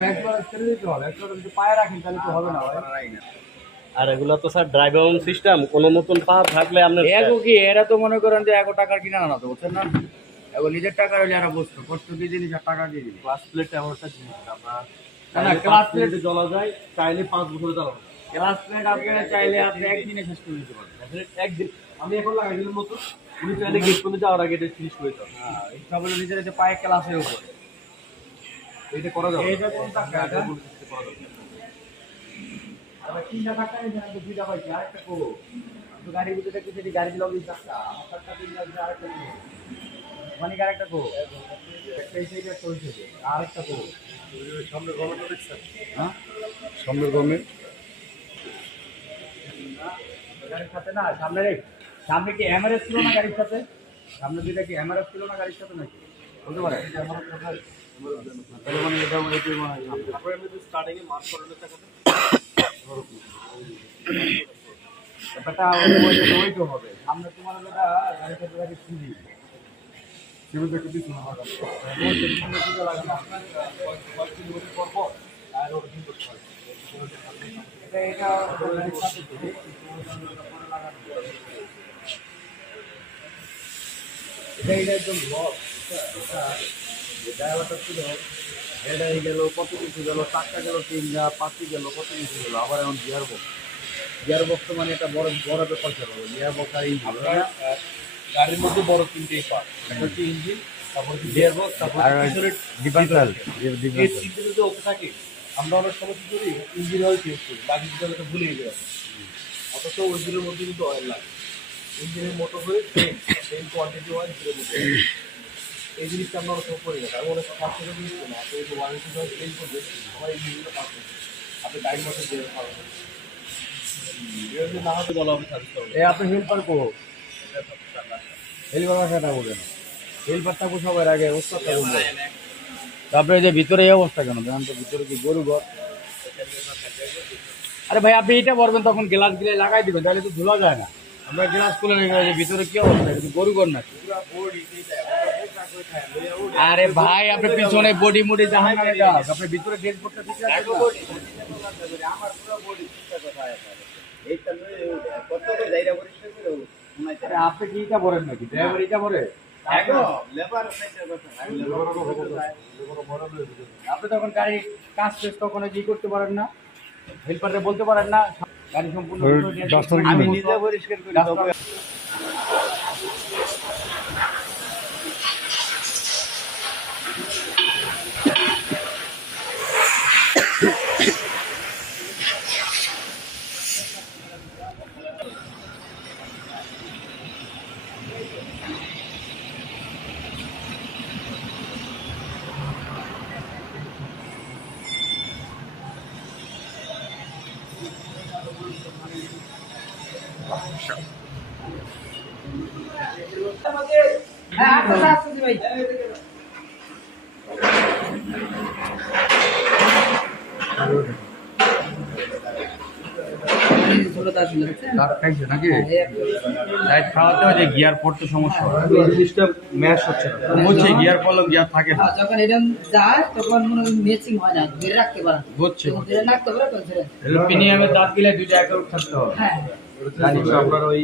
একবার ছেড়ে দিতে হবে, একবার যদি পায়ে রাখেন তাহলে তো হবে না ভাই। আর এগুলো তো স্যার ড্রাইভার সিস্টেম, কোনো নতুন পা থাকলে আপনার এগো কি এরা তো মনে করেন যে 1 টাকার কিনা না তো বুঝছেন না, এগো নিজের টাকা হইলে এরা বুঝতো কষ্ট দিয়ে জিনিস আর টাকা দিয়ে দিবে। ক্লাস প্লেট এমন একটা জিনিস আপনার না ক্লাস প্লেট প্লেটে জ্বলা যায়, চাইলে 5 বছর চালানো যায়। ক্লাস প্লেট আপনারা চাইলে আপনি একদিনে শেষ করে দিতে পারবেন। একদিন আমি এখন লাগাই দিলাম নতুন, উনি চাইলে গেট পর্যন্ত যাওয়ার আগে এটা ফিনিশ করে দাও। হ্যাঁ এই সবগুলো নিজের যে পায়ে ক্লাসের উপরে এটা করা যাবে, এইটা কোন টাকা এটা কোনো কিছু করা যাবে না। আবার 3টা টাকা নিয়ে আমি 2টা পাইছি আরেকটা কো তো গাড়ির ভিতরে কিছু যদি গাড়ি লগি টাকা আমার টাকা দিন লাগবে আরেকটা কো মানে আরেকটা কো একটা এইটা চলছে আরেকটা কো সামনে গভর্নমেন্ট দেখছেন? হ্যাঁ সামনের গভর্নমেন্ট গাড়ির সাথে না সামনে কি এমআরএস ছিল না গাড়ির সাথে, সামনে দুইটা কি এমআরএস ছিল না গাড়ির সাথে নাকি বলতে পারে তাহলে মানে এটা এটাই মনে হয় তারপরে আমি স্টার্টিং এ মার্ক করানোর টাকাটা ব্যাপারটা ওই তো হবে সামনে তোমার ওটা গাড়ির সাথে গাড়ি সুজি সেগুলো একটু দিচ্ছি না এটা এটা এটা একদম লস ড্রাইভারটা ছিল এটা গেল কত কিছু গেল, চারটা গেল, 3টা 5টি গেল, কত কিছু গেল, আবার এখন গিয়ার বক্স তো মানে এটা বড় বড় ব্যাপার ছিল গিয়ার বক্স আর ইঞ্জিন গাড়ির মধ্যে বড় তিনটেই পার্ট, একটা হচ্ছে ইঞ্জিন, তারপর গিয়ার বক্স, তারপর ডিফারেন্সিয়াল এই তিনটে যদি ওকে থাকে আমরা অনেক সময় কি করি, ইঞ্জিন অয়েল চেঞ্জ করি, বাকি দুটো ভুলে গেলাম। অথচ ওইগুলোর মধ্যে কিন্তু অয়েল লাগে। ইঞ্জিনের মোটর হয়ে সেম কোয়ান্টিটি অয়েল দিলে মতো এই জিনিসটা আমরা অনেক সময় করি না। আমি অনেক সময় কাজ করে দিচ্ছি না, আপনি যদি ওয়ারেন্টি যখন চেঞ্জ করবেন আমার এই জিনিসগুলো কাজ করবে, আপনি গাড়ির মধ্যে দিয়ে ভালো হবে। যদি না হতে বলা হবে সার্ভিস হবে। এ আপনি হেল্পার কো হেল্পার ভাষাটা বলেন, হেল্পারটা কো সবার আগে ওস্তাদটা বলবেন। তারপরে যে ভিতরে এই অবস্থা কেন জানেন তো, ভিতরে কি গরু ঘর? আরে ভাই আপনি এটা বলবেন তখন গ্লাস গিলে লাগাই দিবেন, তাহলে তো ধুলা যায় না। আমরা গ্লাস খুলে রেখে যে ভিতরে কি অবস্থা, এটা গরু ঘর নাকি? আরে ভাই আপনি পিছনে বডি মুডি জাহান নামে যান, আপনি ভিতরে ড্যাশবোর্ডটা ঠিক আছে তো? আরে আপনি কি এটা বলেন নাকি ড্রাইভার এটা বলে? আপনি তখন গাড়ি কাজ শেষ তখন কি করতে পারেন না, হেল্পারে বলতে পারেন না গাড়ি সম্পূর্ণ আমি নিজে পরিষ্কার করি। হ্যাঁ আসতে ভাই নাকি লাইট খাওয়াতে হয় যে গিয়ার পড়তে সমস্যা হয়, এই জিনিসটা ম্যাশ হচ্ছে না। বলছি গিয়ার পড়লেও গিয়ার থাকে না, যখন এটা যায় তখন মনে হয় মেচিং হয় না, ধরে রাখতে পারে বুঝছে ধরে রাখতে পারে তো ধরে প্রিমিয়ামের দাঁত গিলে দুইটা একর থাকতে হবে। হ্যাঁ আপনার ওই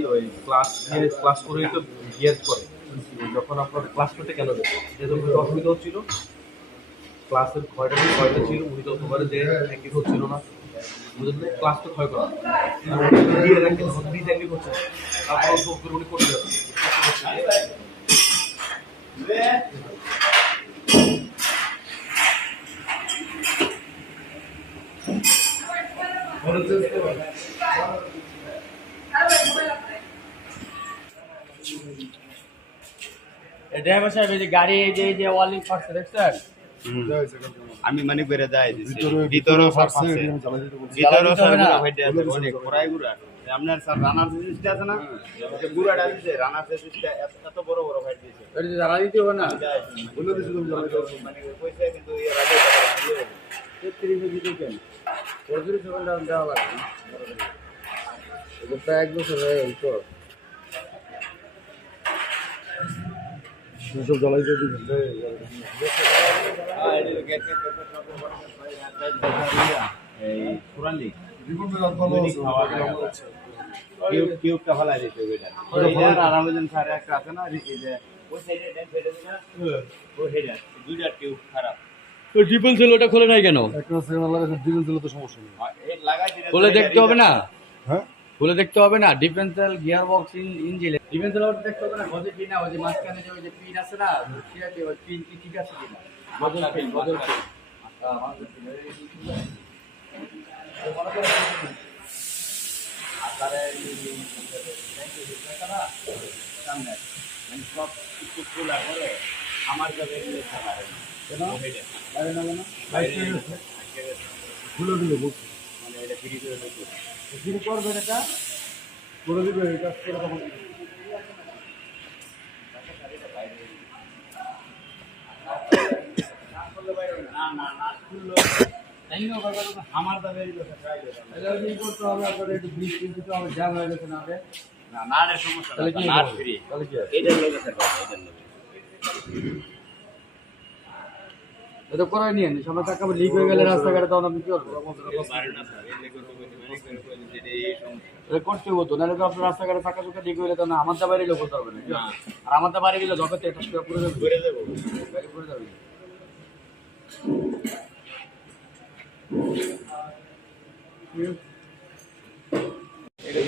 ক্লাস করেই তো গিয়ার করে, যখন আপনার ক্লাস করতে কেন দেবে, যেহেতু অসুবিধা হচ্ছিল, ক্লাসের ক্ষয়টা ছিল, উনি তো তোমার যে একই হচ্ছিল না, বুঝলেন, ক্লাস তো ক্ষয় করা দিয়ে রাখেন, ব্রিজ একই হচ্ছে, তারপর উনি করতে যাচ্ছে। ড্রাইভার সাহেব এই যে গাড়ি এই যে ওয়ালিং ফার্স্ট দেখছেন, আমি মানে বেড়ে যাই ভিতরেও ফাটছে ভিতরেও স্যার গুড়া ফাইটে আছে অনেক পুরাই গুড়া। আপনার স্যার রানার সিস্টেম আছে না, যে গুড়াটা দিছে রানার সিস্টেম এত বড় বড় ফাইট দিছে, এটা যে জ্বালা দিতে হবে না বলে দিছে তুমি মানে পয়সা কিন্তু এর আগে 33 দিতে কেন 33 সেকেন্ড দেওয়া লাগবে, এটা প্রায় 1 বছর হয়ে গেল তো। সব জ্বালাইতে দিবেন এই পুরানি রিপোর্টে রাত ভালো আছে কিউবটা ফেলাই দিতে হবে এটা আর আমাদের সারে একটা আছে না এই যে ওই সাইডে ড্যান ফেটে দিনা ওই হেডার দুইটা টিউব খারাপ তো ডিফেন্স সেল ওটা খোলে নাই কেন? একটা সিগন্যাল লাগাইছে ডিজেল দিলে তো সমস্যা নেই এই লাগাই দিলে খুলে দেখতে হবে না? হ্যাঁ খুলে দেখতে হবে না? Differential gear box engine differential ওটা দেখতে হবে না? গজে কিনা ওই যে মাঝখানে যে ওই যে পিন আছে না, ঠিক আছে ওই পিন কি ঠিক আছে কিনা? বদল পিন আমার কাছে খুলে দিলে বলছি মানে এটা ফ্রি করে দেবো যিনি করবেন এটা করে দিবে এই কাজ করে তখন আমার দাদা এটা কি করতে হবে আপনার একটু ব্রিজ কিন্তু আমার জ্যাম হয়ে গেছে না আগে না নাটের সমস্যা তাহলে কি নাট করবো? ফ্রি তাহলে কি এটার লোক আছে এটার লোক এটা করাই নিয়ে সামনে টাকা লিক হয়ে গেলে রাস্তাঘাটে তখন আপনি কি করবেন এটা করতে হতো নাহলে তো আপনার রাস্তাঘাটে টাকা চোখা লিক হইলে তখন আমার দা বাইরে লোক করতে পারবে না আর আমার দা বাইরে গেলে জগতে একটা পুরো যাবে করে দেবো গাড়ি পুরো যাবে এটা